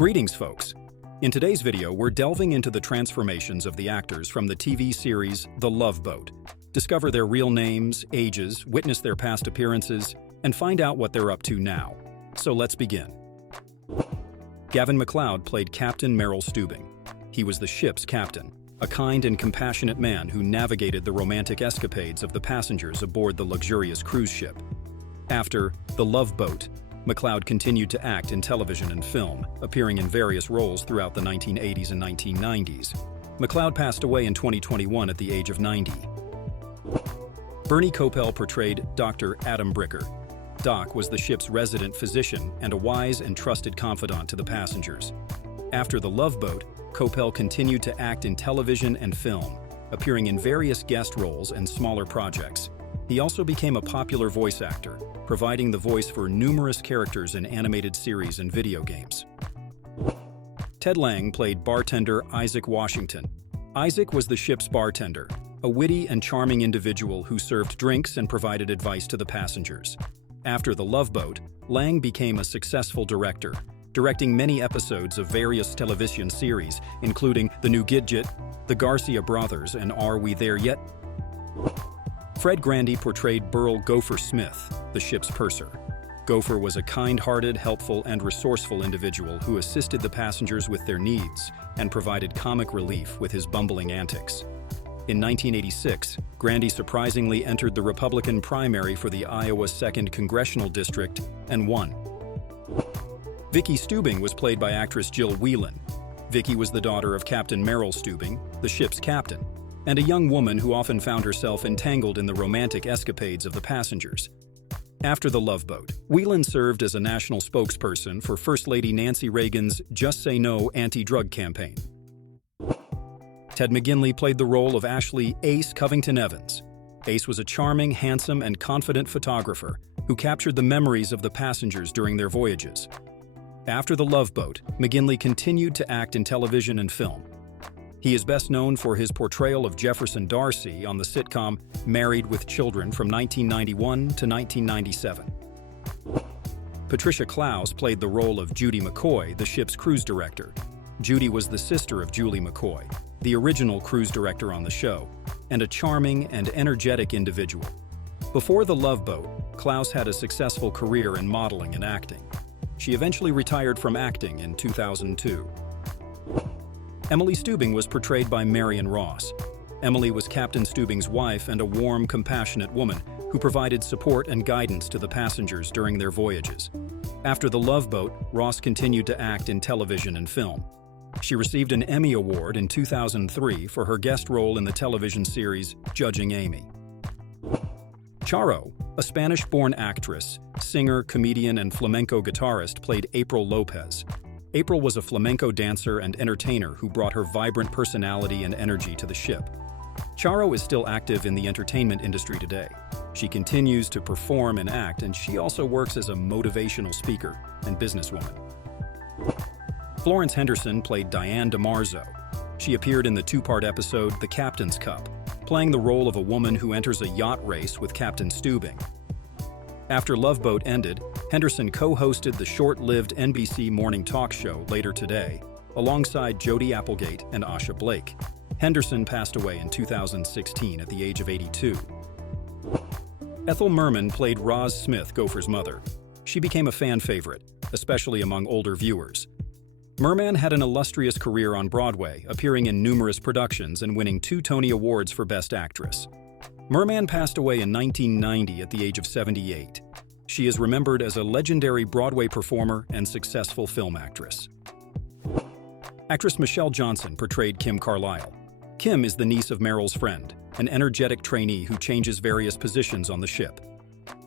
Greetings, folks. In today's video, we're delving into the transformations of the actors from the TV series The Love Boat. Discover their real names, ages, witness their past appearances, and find out what they're up to now. So let's begin. Gavin MacLeod played Captain Merrill Steubing. He was the ship's captain, a kind and compassionate man who navigated the romantic escapades of the passengers aboard the luxurious cruise ship. After The Love Boat, MacLeod continued to act in television and film, appearing in various roles throughout the 1980s and 1990s. MacLeod passed away in 2021 at the age of 90. Bernie Kopell portrayed Dr. Adam Bricker. Doc was the ship's resident physician and a wise and trusted confidant to the passengers. After The Love Boat, Kopell continued to act in television and film, appearing in various guest roles and smaller projects. He also became a popular voice actor, providing the voice for numerous characters in animated series and video games. Ted Lang played bartender Isaac Washington. Isaac was the ship's bartender, a witty and charming individual who served drinks and provided advice to the passengers. After The Love Boat, Lang became a successful director, directing many episodes of various television series, including The New Gidget, The Garcia Brothers, and Are We There Yet? Fred Grandy portrayed Burl Gopher Smith, the ship's purser. Gopher was a kind-hearted, helpful, and resourceful individual who assisted the passengers with their needs and provided comic relief with his bumbling antics. In 1986, Grandy surprisingly entered the Republican primary for the Iowa 2nd Congressional District and won. Vicky Steubing was played by actress Jill Whelan. Vicky was the daughter of Captain Merrill Steubing, the ship's captain, and a young woman who often found herself entangled in the romantic escapades of the passengers. After The Love Boat, Whelan served as a national spokesperson for First Lady Nancy Reagan's Just Say No anti-drug campaign. Ted McGinley played the role of Ashley Ace Covington Evans. Ace was a charming, handsome, and confident photographer who captured the memories of the passengers during their voyages. After The Love Boat, McGinley continued to act in television and film. He is best known for his portrayal of Jefferson Darcy on the sitcom Married with Children from 1991 to 1997. Patricia Klaus played the role of Judy McCoy, the ship's cruise director. Judy was the sister of Julie McCoy, the original cruise director on the show, and a charming and energetic individual. Before The Love Boat, Klaus had a successful career in modeling and acting. She eventually retired from acting in 2002. Emily Steubing was portrayed by Marion Ross. Emily was Captain Steubing's wife and a warm, compassionate woman who provided support and guidance to the passengers during their voyages. After The Love Boat, Ross continued to act in television and film. She received an Emmy Award in 2003 for her guest role in the television series Judging Amy. Charo, a Spanish-born actress, singer, comedian, and flamenco guitarist, played April Lopez. April was a flamenco dancer and entertainer who brought her vibrant personality and energy to the ship. Charo is still active in the entertainment industry today. She continues to perform and act, and she also works as a motivational speaker and businesswoman. Florence Henderson played Diane DiMarzo. She appeared in the two-part episode The Captain's Cup, playing the role of a woman who enters a yacht race with Captain Steubing. After Love Boat ended, Henderson co-hosted the short-lived NBC morning talk show Later Today, alongside Jodi Applegate and Asha Blake. Henderson passed away in 2016 at the age of 82. Ethel Merman played Roz Smith, Gopher's mother. She became a fan favorite, especially among older viewers. Merman had an illustrious career on Broadway, appearing in numerous productions and winning 2 Tony Awards for Best Actress. Merman passed away in 1990 at the age of 78. She is remembered as a legendary Broadway performer and successful film actress. Actress Michelle Johnson portrayed Kim Carlisle. Kim is the niece of Merrill's friend, an energetic trainee who changes various positions on the ship.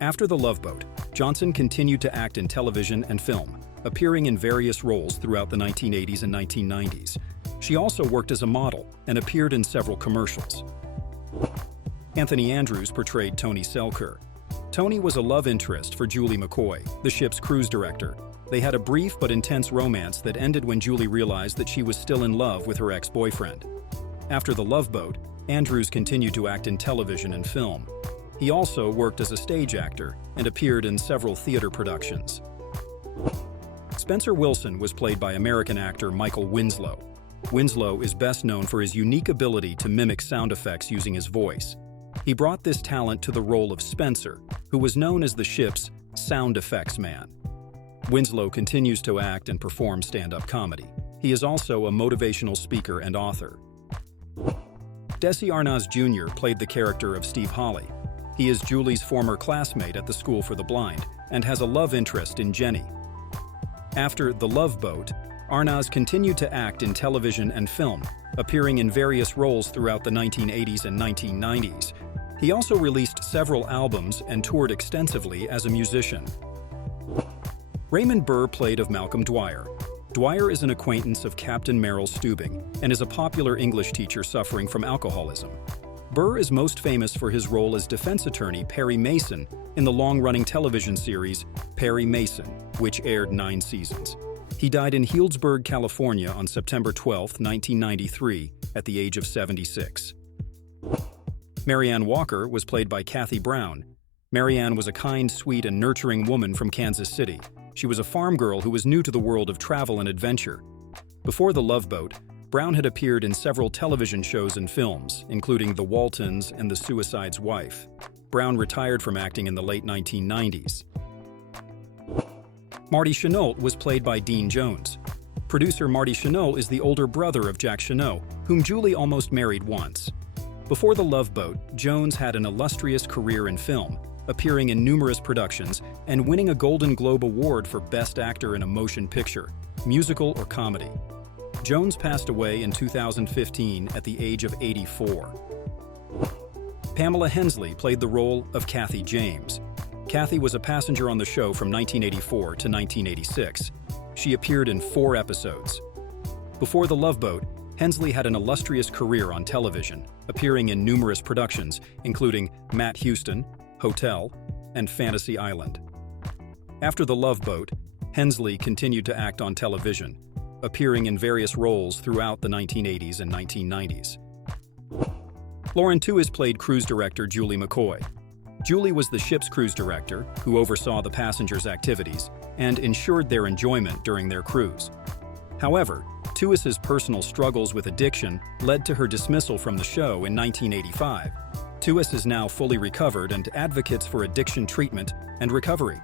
After The Love Boat, Johnson continued to act in television and film, appearing in various roles throughout the 1980s and 1990s. She also worked as a model and appeared in several commercials. Anthony Andrews portrayed Tony Selker. Tony was a love interest for Julie McCoy, the ship's cruise director. They had a brief but intense romance that ended when Julie realized that she was still in love with her ex-boyfriend. After The Love Boat, Andrews continued to act in television and film. He also worked as a stage actor and appeared in several theater productions. Spencer Wilson was played by American actor Michael Winslow. Winslow is best known for his unique ability to mimic sound effects using his voice. He brought this talent to the role of Spencer, who was known as the ship's sound effects man. Winslow continues to act and perform stand-up comedy. He is also a motivational speaker and author. Desi Arnaz Jr. played the character of Steve Hawley. He is Julie's former classmate at the School for the Blind and has a love interest in Jenny. After The Love Boat, Arnaz continued to act in television and film, appearing in various roles throughout the 1980s and 1990s. He also released several albums and toured extensively as a musician. Raymond Burr played of Malcolm Dwyer. Dwyer is an acquaintance of Captain Merrill Steubing and is a popular English teacher suffering from alcoholism. Burr is most famous for his role as defense attorney Perry Mason in the long-running television series Perry Mason, which aired 9 seasons. He died in Healdsburg, California on September 12, 1993, at the age of 76. Marianne Walker was played by Kathy Brown. Marianne was a kind, sweet, and nurturing woman from Kansas City. She was a farm girl who was new to the world of travel and adventure. Before The Love Boat, Brown had appeared in several television shows and films, including The Waltons and The Suicide's Wife. Brown retired from acting in the late 1990s. Marty Chenault was played by Dean Jones. Producer Marty Chenault is the older brother of Jack Chenault, whom Julie almost married once. Before The Love Boat, Jones had an illustrious career in film, appearing in numerous productions and winning a Golden Globe Award for Best Actor in a Motion Picture, Musical, or Comedy. Jones passed away in 2015 at the age of 84. Pamela Hensley played the role of Kathy James. Kathy was a passenger on the show from 1984 to 1986. She appeared in 4 episodes. Before The Love Boat, Hensley had an illustrious career on television, appearing in numerous productions, including Matt Houston, Hotel, and Fantasy Island. After The Love Boat, Hensley continued to act on television, appearing in various roles throughout the 1980s and 1990s. Lauren Tuis played cruise director Julie McCoy. Julie was the ship's cruise director, who oversaw the passengers' activities and ensured their enjoyment during their cruise. However, Tuis's personal struggles with addiction led to her dismissal from the show in 1985. Tuis is now fully recovered and advocates for addiction treatment and recovery.